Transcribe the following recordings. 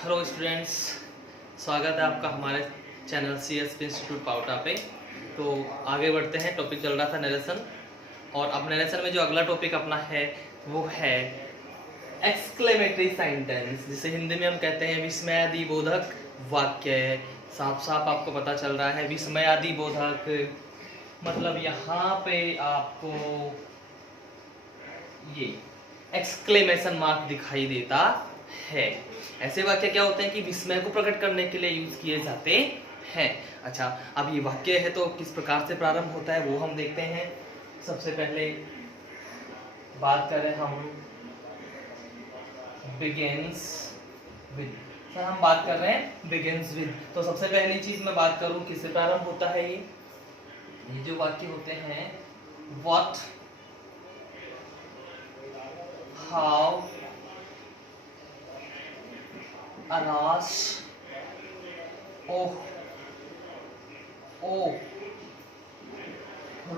Hello students, स्वागत है आपका हमारे चैनल CSP इंस्टीट्यूट पाउटा पे। तो आगे बढ़ते हैं। टॉपिक चल रहा था नरेशन, और अब नरेशन में जो अगला टॉपिक अपना है वो है एक्सक्लेमेटरी सेंटेंस, जिसे हिंदी में हम कहते हैं विस्मयादि बोधक वाक्य। साफ साफ आपको पता चल रहा है विस्मयादि बोधक मतलब यहाँ पे आपको ये एक्सक्लेमेशन मार्क दिखाई देता है। ऐसे वाक्य क्या होते हैं कि विस्मय को प्रकट करने के लिए यूज किए जाते हैं। अच्छा, अब ये वाक्य है तो किस प्रकार से प्रारंभ होता है वो हम देखते हैं। सबसे पहले बात करें हम begins with। सर हम बात कर रहे हैं begins with, तो सबसे पहली चीज मैं बात करूं किससे प्रारंभ होता है। ये जो वाक्य होते हैं what, how, alas, oh, oh,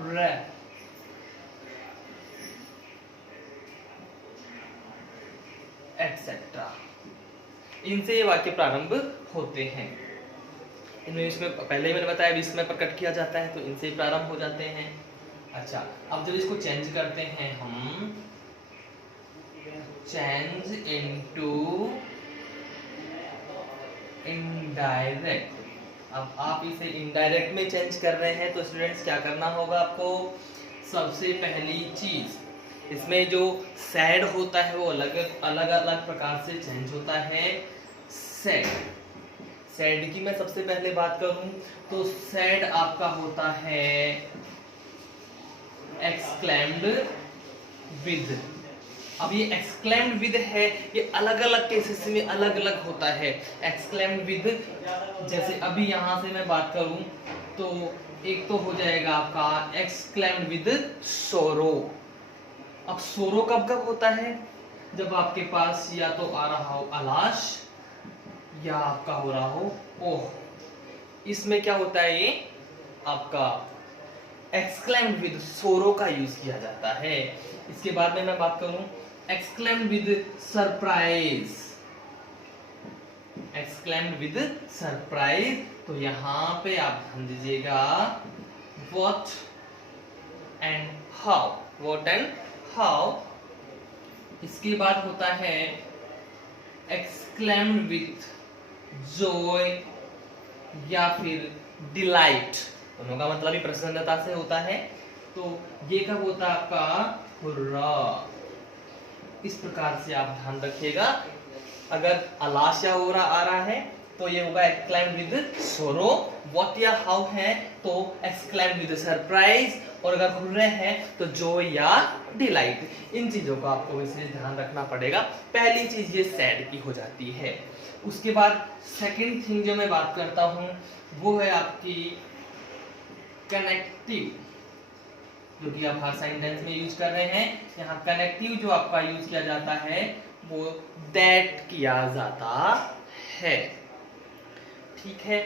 re, etcetera, इनसे ये वाक्य प्रारंभ होते हैं। इनमें इसमें पहले ही मैंने बताया विस्मय प्रकट किया जाता है, तो इनसे ही प्रारंभ हो जाते हैं। अच्छा, अब जब इसको चेंज करते हैं हम, चेंज इनटू इनडायरेक्ट। अब आप इसे इनडायरेक्ट में चेंज कर रहे हैं तो स्टूडेंट्स क्या करना होगा आपको। सबसे पहली चीज, इसमें जो सैड होता है वो अलग अलग प्रकार से चेंज होता है। सैड की मैं सबसे पहले बात करूं तो सैड आपका होता है एक्सक्लेम्ड विद। अब ये एक्सक्लेम्ड विद है, ये अलग अलग केसेस में अलग अलग होता है। एक्सक्लेम्ड विद, जैसे अभी यहां से मैं बात करूं तो एक तो हो जाएगा आपका एक्सक्लेम्ड विद सोरो। अब सोरो कब कब होता है, जब आपके पास या तो आ रहा हो अलाश या आपका हो रहा हो ओह। इसमें क्या होता है, ये आपका एक्सक्लेम्ड विद सोरो का यूज किया जाता है। इसके बाद में मैं बात करूं exclaimed with surprise. Exclaimed with surprise, तो यहां पे आप ध्यान दीजिएगा what and how, what and how. इसके बाद होता है एक्सक्लेम्ड विद जॉय या फिर डिलाइट, दोनों का मतलब ही प्रसन्नता से होता है। तो ये कब होता है आपका हुर्रा। इस प्रकार से आप ध्यान रखिएगा। अगर अलाश या होरा आ रहा है तो ये होगा एक्सक्लेम्ड विद सोरो। व्हाट या हाउ है तो एक्सक्लेम्ड विद सरप्राइज, और अगर हुर्रे है तो जॉय या डिलाइट। इन चीजों का आपको विशेष ध्यान रखना पड़ेगा। पहली चीज ये सैड की हो जाती है। उसके बाद सेकंड थिंग जो मैं बात करता हूं वो है आपकी कनेक्टिव, जो कि आप हर सेंटेंस में यूज कर रहे हैं। यहाँ कनेक्टिव जो आपका यूज किया जाता है वो दैट किया जाता है। ठीक है,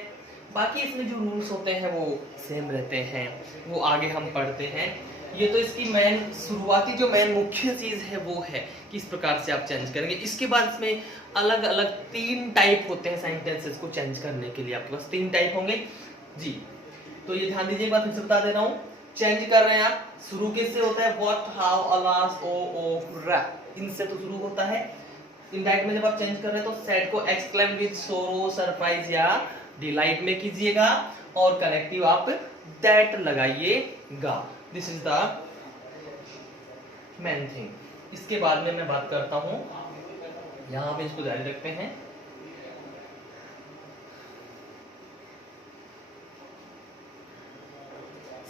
बाकी इसमें जो रूल्स होते हैं वो सेम रहते हैं, वो आगे हम पढ़ते हैं। ये तो इसकी मेन शुरुआती जो मेन मुख्य चीज है वो है किस प्रकार से आप चेंज करेंगे। इसके बाद इसमें अलग अलग 3 टाइप होते हैं सेंटेंसेस को चेंज करने के लिए। आपके पास 3 टाइप होंगे जी, तो ये ध्यान दीजिए, बात फिर से बता दे रहा हूँ। चेंज कर रहे हैं आप, शुरू किससे होता है व्हाट, हाउ, अलास, ओ, रा, इनसे तो शुरू होता है। इनडायरेक्ट में जब आप चेंज कर रहे हैं तो सैड को एक्सक्लेम विद सोरो, सरप्राइज या डिलाइट में कीजिएगा, और कनेक्टिव आप दैट लगाइएगा। This is the main thing. इसके बाद में मैं बात करता हूं, यहां पे इसको जारी रखते हैं।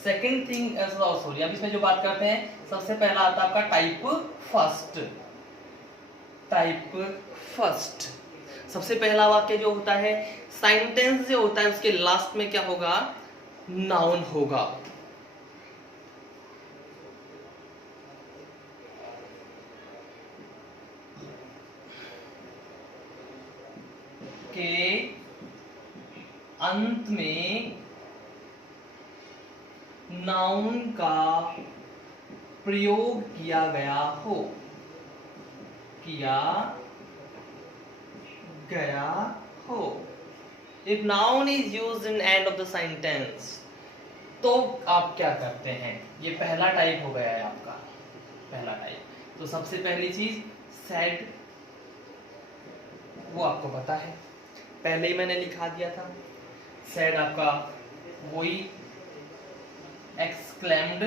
सेकेंड थिंग, सॉरी, अब इसमें जो बात करते हैं सबसे पहला आता है आपका टाइप फर्स्ट। टाइप फर्स्ट, सबसे पहला वाक्य जो होता है, सेंटेंस जो होता है उसके लास्ट में क्या होगा, नाउन होगा। के अंत में नाउन का प्रयोग किया गया हो, किया गया हो। If noun is used in end of the sentence, तो आप क्या करते हैं? ये पहला टाइप हो गया है आपका, पहला टाइप। तो सबसे पहली चीज said, वो आपको पता है, पहले ही मैंने लिखा दिया था। said आपका वही exclaimed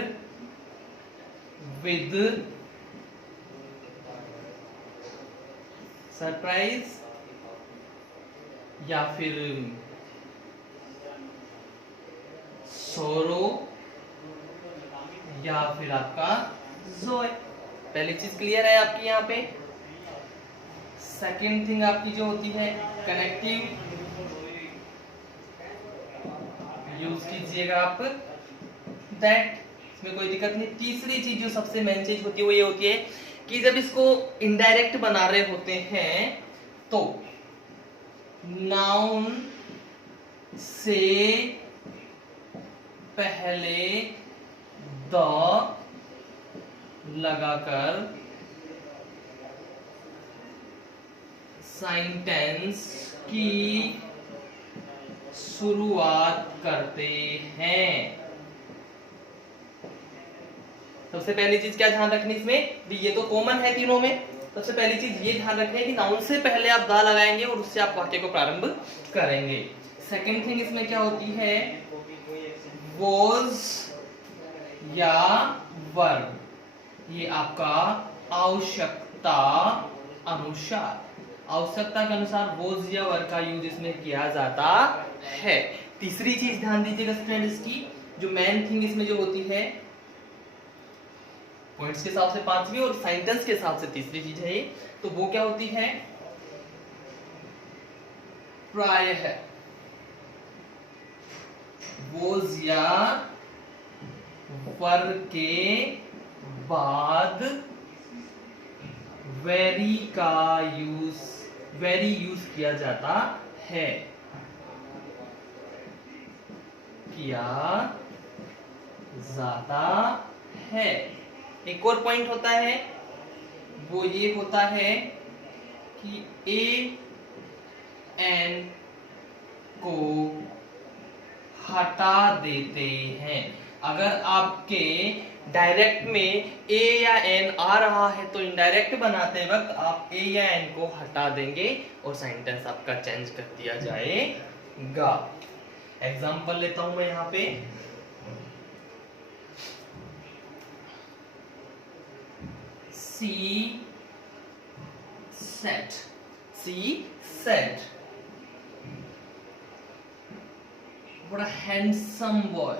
with सरप्राइज या फिर सोरो या फिर आपका जोय। पहली चीज क्लियर है आपकी यहाँ पे। सेकेंड थिंग आपकी जो होती है कनेक्टिव, यूज कीजिएगा आप दैट, इसमें कोई दिक्कत नहीं। तीसरी चीज जो सबसे मेन चीज होती है वो ये होती है कि जब इसको इनडायरेक्ट बना रहे होते हैं तो नाउन से पहले द लगाकर सेंटेंस की शुरुआत करते हैं। सबसे पहली चीज क्या ध्यान रखनी इसमें, ये तो कॉमन है तीनों में। सबसे पहली चीज ये ध्यान रखनी है कि नाउन से पहले आप द लगाएंगे और उससे आप वाक्य को प्रारंभ करेंगे। सेकंड थिंग इसमें क्या होती है, वॉज या वर्ब, ये आपका आवश्यकता अनुसार, आवश्यकता के अनुसार वॉज या वर्ब का यूज इसमें किया जाता है। तीसरी चीज ध्यान दीजिएगा स्टूडेंट, इसकी जो मेन थिंग इसमें जो होती है, पॉइंट्स के हिसाब से पांचवी और सेंटेंस के हिसाब से तीसरी चीज है ये, तो वो क्या होती है, प्रायः वॉज या वर्ब के बाद वेरी का यूज, वेरी यूज किया जाता है, किया जाता है। एक और पॉइंट होता है, वो ये होता है कि ए एन को हटा देते हैं। अगर आपके डायरेक्ट में ए या एन आ रहा है तो इनडायरेक्ट बनाते वक्त आप ए या एन को हटा देंगे और सेंटेंस आपका चेंज कर दिया जाएगा। एग्जांपल लेता हूं मैं यहां पे, She said, she said, what a handsome boy,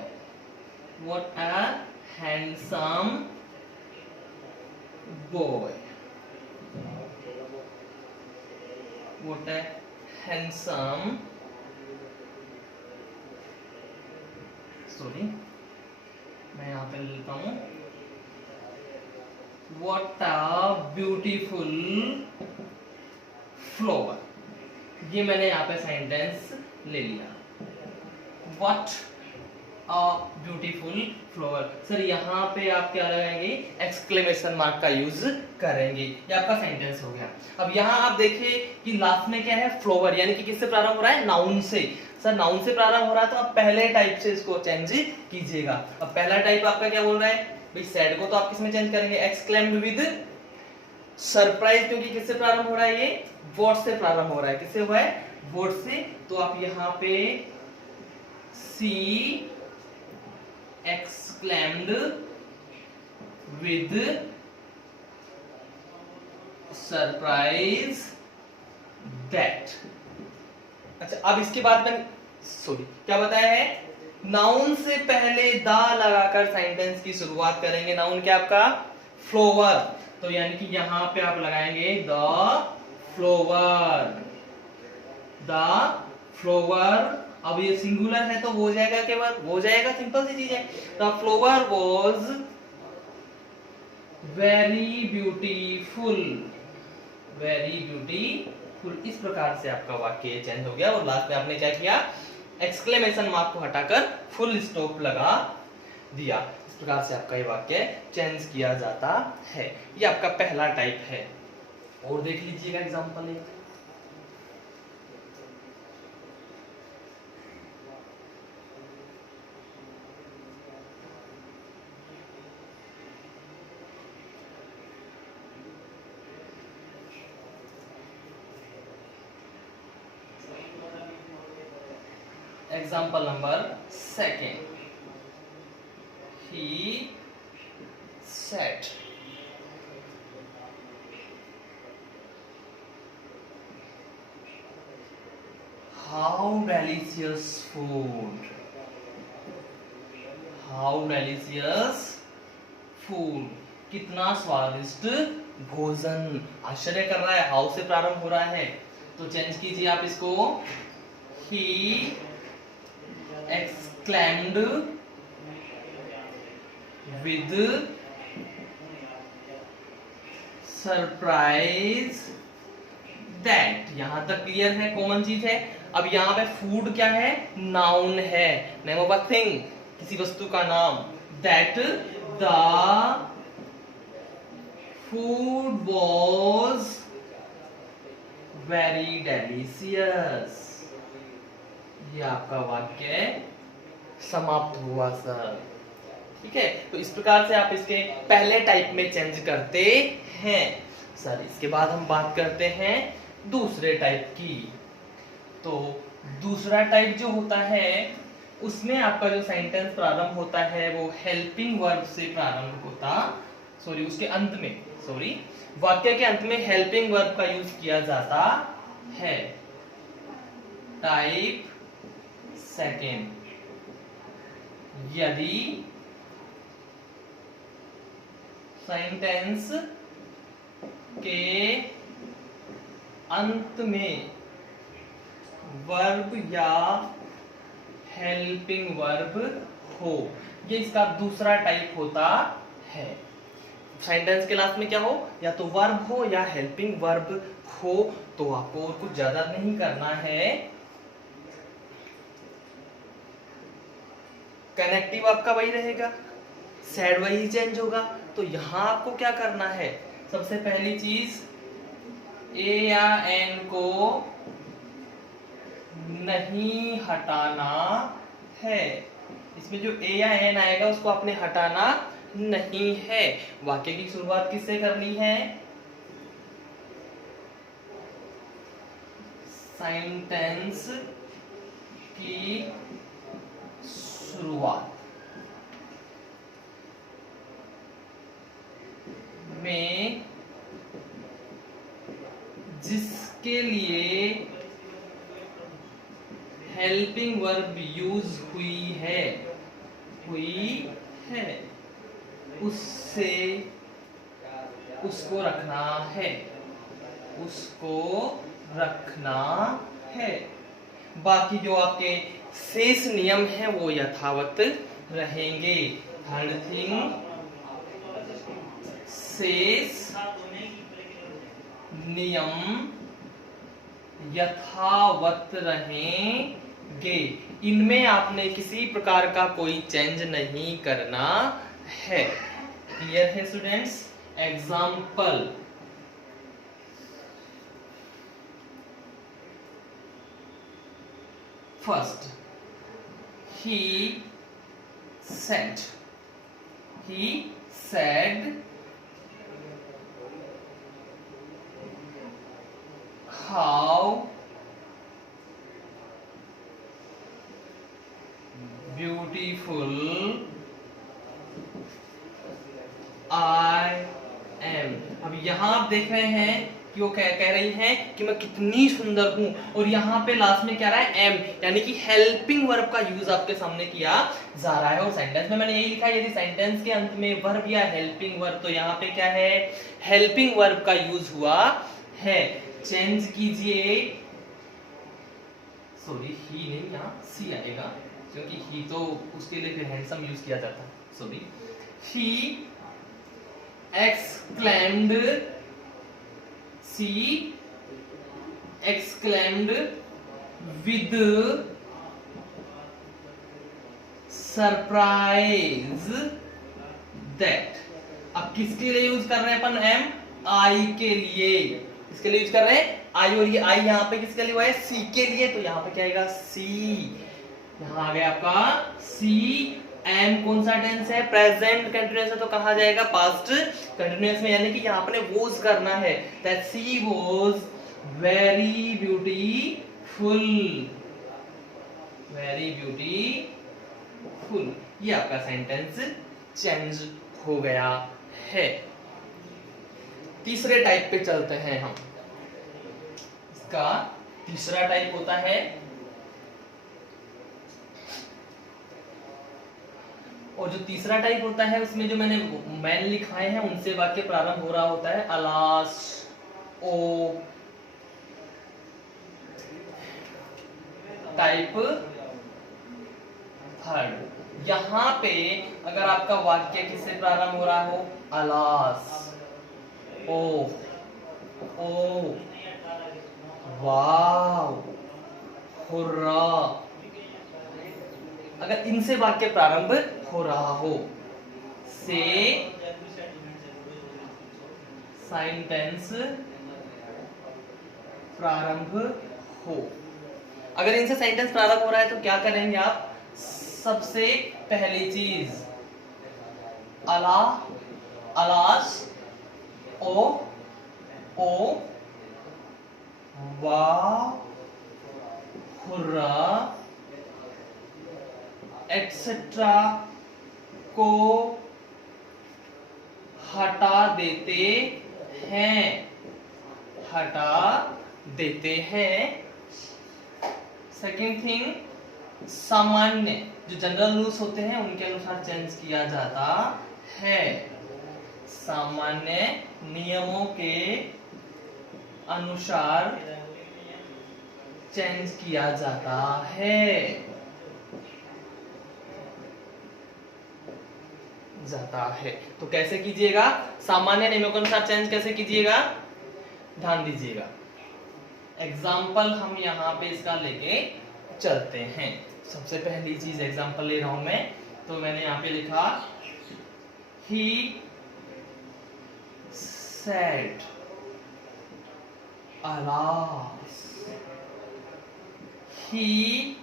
what a handsome boy, what a handsome, sorry मैं यहाँ पे लेता हूँ, what a beautiful flower, ये मैंने यहाँ पे सेंटेंस ले लिया, what a beautiful flower। Sir यहाँ पे आप क्या लगाएंगे, एक्सक्लेमेशन मार्क का यूज करेंगे, ये आपका सेंटेंस हो गया। अब यहाँ आप देखिए कि लास्ट में क्या है, फ्लोवर, यानी कि किससे प्रारंभ हो रहा है, नाउन से। सर नाउन से प्रारंभ हो रहा है तो आप पहले टाइप से इसको चेंज कीजिएगा। अब पहला टाइप आपका क्या बोल रहा है भाई, सैड को तो आप किसमें चेंज करेंगे, एक्सक्लेम्ड विद सरप्राइज, क्योंकि किससे प्रारंभ हो रहा है, ये वर्ड से प्रारंभ हो रहा है, किससे हुआ है, वर्ड से। तो आप यहाँ पे सी exclaimed with surprise that। अच्छा अब इसके बाद में सॉरी क्या बताया है, नाउन से पहले द लगाकर सेंटेंस की शुरुआत करेंगे। नाउन क्या आपका, फ्लोवर, तो यानी कि यहां पे आप लगाएंगे द फ्लोवर, द फ्लोवर। अब ये सिंगुलर है तो हो जाएगा, केवल हो जाएगा, सिंपल सी चीज है। The flower was very beautiful, very beautiful. इस प्रकार से आपका वाक्य चेंज हो गया और लास्ट में आपने क्या किया, एक्सक्लेमेशन मार्क को हटाकर फुल स्टॉप लगा दिया। इस प्रकार से आपका ये वाक्य चेंज किया जाता है। ये आपका पहला टाइप है। और देख लीजिएगा एग्जांपल एक, example number second, he said how delicious food, how delicious food, कितना स्वादिष्ट भोजन। आश्चर्य कर रहा है, हाउ से प्रारंभ हो रहा है, तो चेंज कीजिए आप इसको, he exclaimed with surprise that. यहां तक क्लियर है, कॉमन चीज है। अब यहां पे फूड क्या है, नाउन है, नेम ऑफ अ थिंग, किसी वस्तु का नाम। That the food was very delicious. ये आपका वाक्य समाप्त हुआ सर। ठीक है, तो इस प्रकार से आप इसके पहले टाइप में चेंज करते हैं सर। इसके बाद हम बात करते हैं दूसरे टाइप की। तो दूसरा टाइप जो होता है उसमें आपका जो सेंटेंस प्रारंभ होता है वो हेल्पिंग वर्ब से प्रारंभ होता, उसके अंत में, वाक्य के अंत में हेल्पिंग वर्ब का यूज किया जाता है। टाइप सेकेंड, यदि सेंटेंस के अंत में वर्ब या हेल्पिंग वर्ब हो, ये इसका दूसरा टाइप होता है। सेंटेंस के लास्ट में क्या हो, या तो वर्ब हो या हेल्पिंग वर्ब हो। तो आपको और कुछ ज्यादा नहीं करना है, कनेक्टिव आपका वही रहेगा, सेड वही चेंज होगा। तो यहां आपको क्या करना है, सबसे पहली चीज ए या एन को नहीं हटाना है। इसमें जो ए या एन आएगा उसको आपने हटाना नहीं है। वाक्य की शुरुआत किससे करनी है, सेंटेंस की शुरुआत में जिसके लिए हेल्पिंग वर्ब यूज हुई है उससे उसको रखना है। बाकी जो आपके शेष नियम हैं वो यथावत रहेंगे। थर्ड थिंग, शेष नियम यथावत रहेंगे। इनमें आपने किसी प्रकार का कोई चेंज नहीं करना है। क्लियर है students? Example, first, he said how beautiful I am। अब यहां आप देख रहे हैं कि वो कह रही हैं कि मैं कितनी सुंदर हूं, और यहाँ पे लास्ट में क्या रहा है, एम, यानी कि हेल्पिंग वर्ब का यूज आपके सामने किया जा रहा है। और सेंटेंस में मैंने यही लिखा है, यदि सेंटेंस के अंत में वर्ब या हेल्पिंग वर्ब, तो यहाँ पे क्या है, हेल्पिंग वर्ब का यूज हुआ है। चेंज कीजिए, सॉरी ही नहीं, यहाँ सी आएगा, क्योंकि ही तो उसके लिए फिर हैंडसम यूज किया जाता है। Sorry, he exclaimed with surprise that। अब किसके लिए यूज कर रहे हैं अपन एम, आई के लिए, इसके लिए यूज कर रहे हैं आई, और ये आई यहाँ पे किसके लिए हुआ है, सी के लिए। तो यहाँ पे क्या आएगा, सी, यहाँ आ गया आपका सी। एम कौन सा टेंस है, प्रेजेंट कंटिन्यूअस है, तो कहा जाएगा पास्ट कंटिन्यूअस में, यानी कि यहाँ अपने वॉज करना है। That she was very beautiful. Very beautiful. ये आपका सेंटेंस चेंज हो गया है। तीसरे टाइप पे चलते हैं हम। इसका तीसरा टाइप होता है और जो तीसरा टाइप होता है उसमें जो मैंने लिखाए हैं उनसे वाक्य प्रारंभ हो रहा होता है अलास, ओ। टाइप थर्ड, यहां पे अगर आपका वाक्य किससे प्रारंभ हो रहा हो, अलास, ओ, वाव, हुर्रा, अगर इनसे वाक्य प्रारंभ हो रहा हो, से सेंटेंस प्रारंभ हो। अगर इनसे सेंटेंस प्रारंभ हो रहा है तो क्या करेंगे आप? सबसे पहली चीज अला, अलास, ओ, वाह, हुर्रा, एक्सेट्रा को हटा देते हैं, हटा देते हैं। सेकेंड थिंग, सामान्य जो जनरल रूल्स होते हैं उनके अनुसार चेंज किया जाता है। सामान्य नियमों के अनुसार चेंज किया जाता है, तो कैसे कीजिएगा? सामान्य नियमों के अनुसार चेंज कैसे कीजिएगा? ध्यान दीजिएगा। एग्जाम्पल हम यहाँ पे इसका लेके चलते हैं। सबसे पहली चीज एग्जाम्पल ले रहा हूं मैं, तो मैंने यहाँ पे लिखा he said alas, he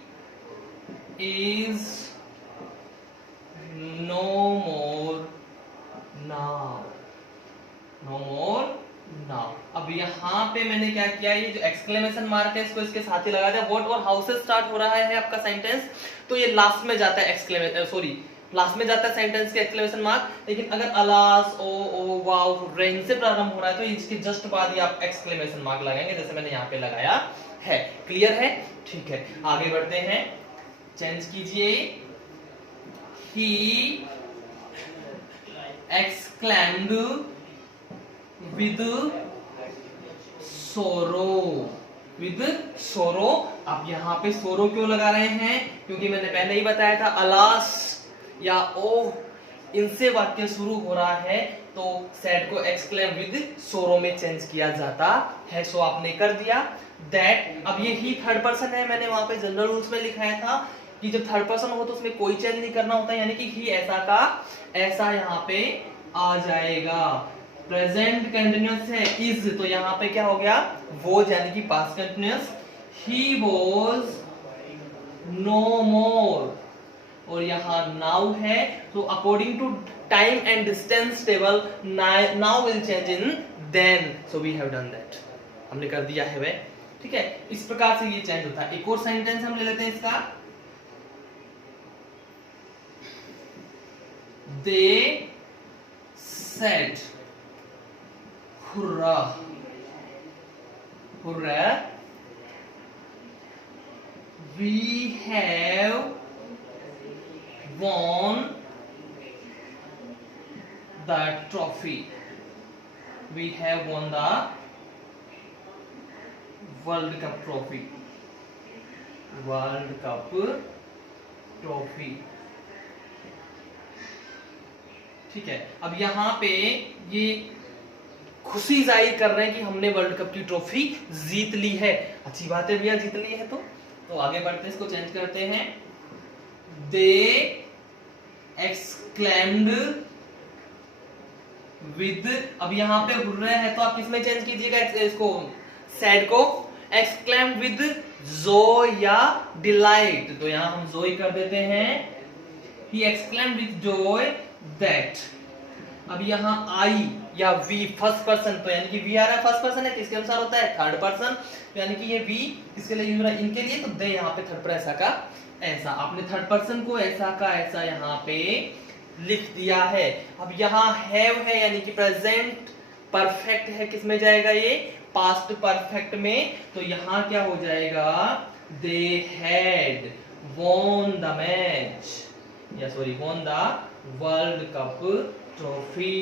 is no more now, no more now. अब यहाँ पे मैंने क्या किया, ये जो एक्सक्लेमेशन मार्क है इसको इसके साथ ही लगा दिया। व्हाट और हाउ से स्टार्ट हो रहा है आपका सेंटेंस, तो ये लास्ट में जाता है लास्ट में जाता है सेंटेंस के एक्सक्लेमेशन मार्क। लेकिन अगर अलास, ओ, वाव, रेन से प्रारंभ हो रहा है तो इसके जस्ट बाद ही आप एक्सक्लेमेशन मार्क लगाएंगे, जैसे मैंने यहाँ पे लगाया है। क्लियर है? ठीक है, आगे बढ़ते हैं। चेंज कीजिए। ही एक्सक्लेम्ड विद सोरो, विद सोरो। आप यहाँ पे सोरो क्यों लगा रहे हैं? क्योंकि मैंने पहले ही बताया था अलास या ओ इनसे वाक्य शुरू हो रहा है तो सैड को एक्सक्लेम विद सोरो में चेंज किया जाता है। सो आपने कर दिया दैट। अब ये ही थर्ड पर्सन है, मैंने वहां पे जनरल रूल्स में लिखाया था कि जब थर्ड पर्सन हो तो उसमें कोई चेंज नहीं करना होता, यानी कि ही ऐसा का ऐसा यहाँ पे आ जाएगा। प्रेजेंट कंटिन्यूअस है इज, तो यहाँ पे क्या हो गया? वॉज, यानी कि past continuous. He was no more, और यहाँ नाउ है, तो according to time and distance table now will change in then. So we have done that, हमने कर दिया है वह। ठीक है, इस प्रकार से ये चेंज होता है। एक और सेंटेंस हम ले लेते हैं इसका। They said hurrah, hurrah, we have won the trophy, we have won the World Cup trophy, World Cup trophy। ठीक है, अब यहाँ पे ये खुशी जाहिर कर रहे हैं कि हमने वर्ल्ड कप की ट्रॉफी जीत ली है। अच्छी बात है भैया, जीत ली है। तो आगे बढ़ते हैं, इसको चेंज करते हैं। दे एक्सक्लेम्ड विद, अब यहाँ पे हुर्रा है तो आप किसमें चेंज कीजिएगा इसको? सैड को एक्सक्लेम्ड विद जॉय या डिलाइट, तो यहाँ हम जॉय कर देते हैं। He exclaimed with Joy that. अब यहाँ आई या वी फर्स्ट पर्सन, तो यानी कि वी आ रहा है फर्स्ट पर्सन है, किसके अनुसार होता है थर्ड पर्सन, तो यानी कि ये वी किसके लिए यूज हो रहा है, इनके लिए, तो दे यहाँ पे थर्ड पर ऐसा का ऐसा, आपने थर्ड पर्सन को ऐसा का ऐसा यहाँ पे लिख दिया है। अब यहाँ हैव है यानी कि प्रेजेंट परफेक्ट है, किस में जाएगा ये, पास्ट परफेक्ट में, तो यहाँ क्या हो जाएगा, they had won the match, या sorry won the world cup trophy,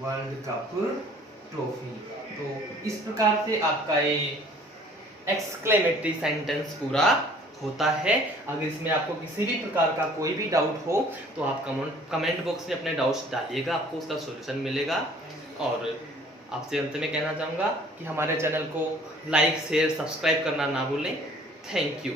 world cup trophy. तो इस प्रकार से आपका ये एक्सक्लेमेटरी सेंटेंस पूरा होता है। अगर इसमें आपको किसी भी प्रकार का कोई भी डाउट हो तो आप कमेंट बॉक्स में अपने डाउट्स डालिएगा, आपको उसका सॉल्यूशन मिलेगा। और आपसे अंत में कहना चाहूँगा कि हमारे चैनल को लाइक शेयर सब्सक्राइब करना ना भूलें। Thank you.